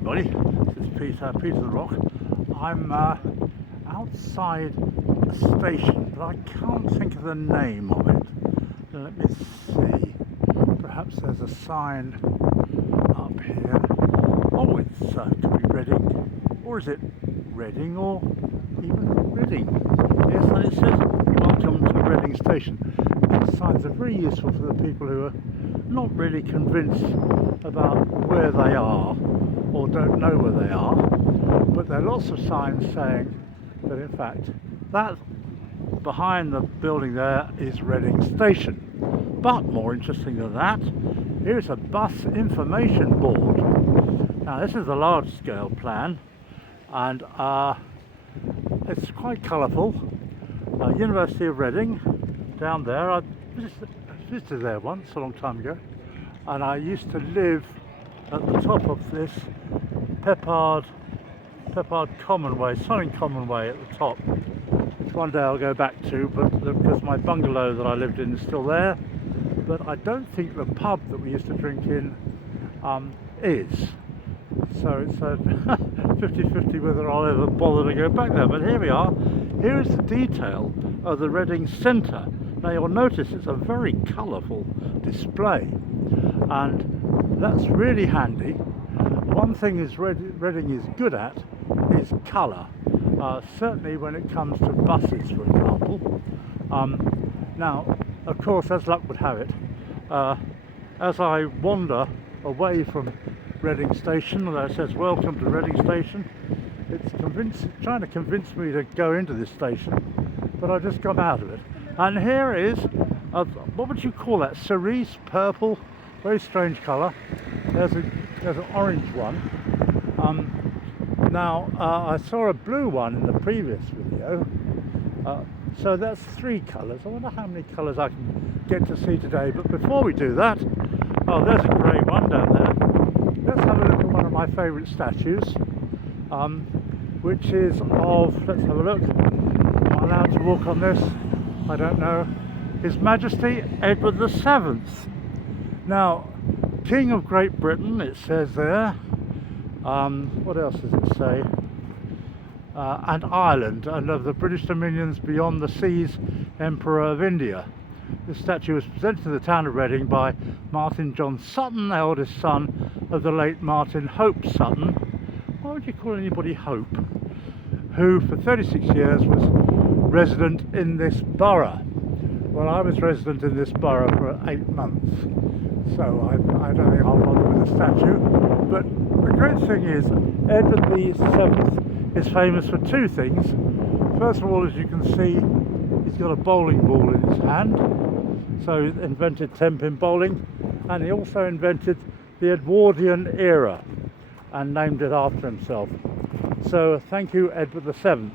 everybody, this is Peter the Rock. I'm outside a station, but I can't think of the name of it. Let me see, perhaps there's a sign up here. Oh, it could be Reading, or is it Reading, or even Reading? Yes, and it says welcome to Reading Station. These signs are very useful for the people who are not really convinced about where they are or don't know where they are, but there are lots of signs saying that in fact that behind the building there is Reading Station. But more interesting than that, here's a bus information board. Now this is a large scale plan, and it's quite colourful. University of Reading down there. I visited there once a long time ago, and I used to live at the top of this Peppard Commonway, Sonning Commonway at the top, which one day I'll go back to, but because my bungalow that I lived in is still there, but I don't think the pub that we used to drink in is. So it's a 50-50 whether I'll ever bother to go back there. But here we are. Here is the detail of the Reading Centre. Now you'll notice it's a very colourful display, and that's really handy. One thing is Reading is good at is colour, certainly when it comes to buses, for example. Now, of course, as luck would have it, as I wander away from Reading Station, where it says welcome to Reading Station, it's trying to convince me to go into this station, but I've just come out of it. And here is what would you call that? Cerise purple, very strange colour. There's an orange one. Now I saw a blue one in the previous video, so that's 3 colours. I wonder how many colours I can get to see today. But before we do that, oh, there's a grey one down there. Let's have a look at one of my favourite statues, which is of, let's have a look, am I allowed to walk on this? I don't know. His Majesty Edward VII. Now, King of Great Britain, it says there. What else does it say? And Ireland, and of the British dominions beyond the seas, Emperor of India. This statue was presented to the town of Reading by Martin John Sutton, the eldest son of the late Martin Hope Sutton. Why would you call anybody Hope? Who for 36 years was resident in this borough. Well, I was resident in this borough for 8 months, so I don't think I'll bother with the statue. But the great thing is, Edward VII is famous for 2 things. First of all, as you can see, he's got a bowling ball in his hand, so he invented 10-pin bowling, and he also invented the Edwardian era and named it after himself. So thank you, Edward VII.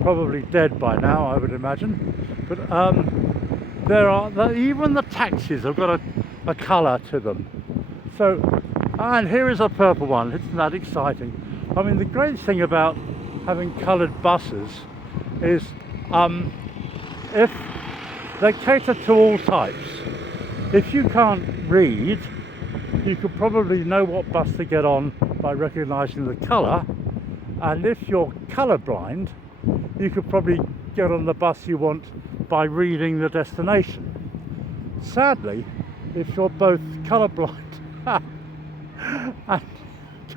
Probably dead by now, I would imagine. But even the taxis have got a colour to them. So, and here is a purple one. Isn't that exciting? I mean, the great thing about having coloured buses is if they cater to all types. If you can't read, you could probably know what bus to get on by recognising the colour, and if you're colourblind, you could probably get on the bus you want by reading the destination. Sadly, if you're both colourblind and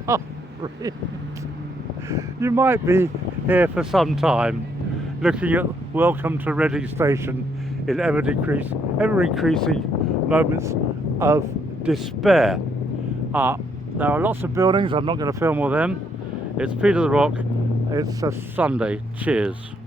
can't read, you might be here for some time looking at welcome to Reading Station in ever increasing moments of despair. There are lots of buildings. I'm not going to film all them. It's Peter the Rock. It's a Sunday. Cheers.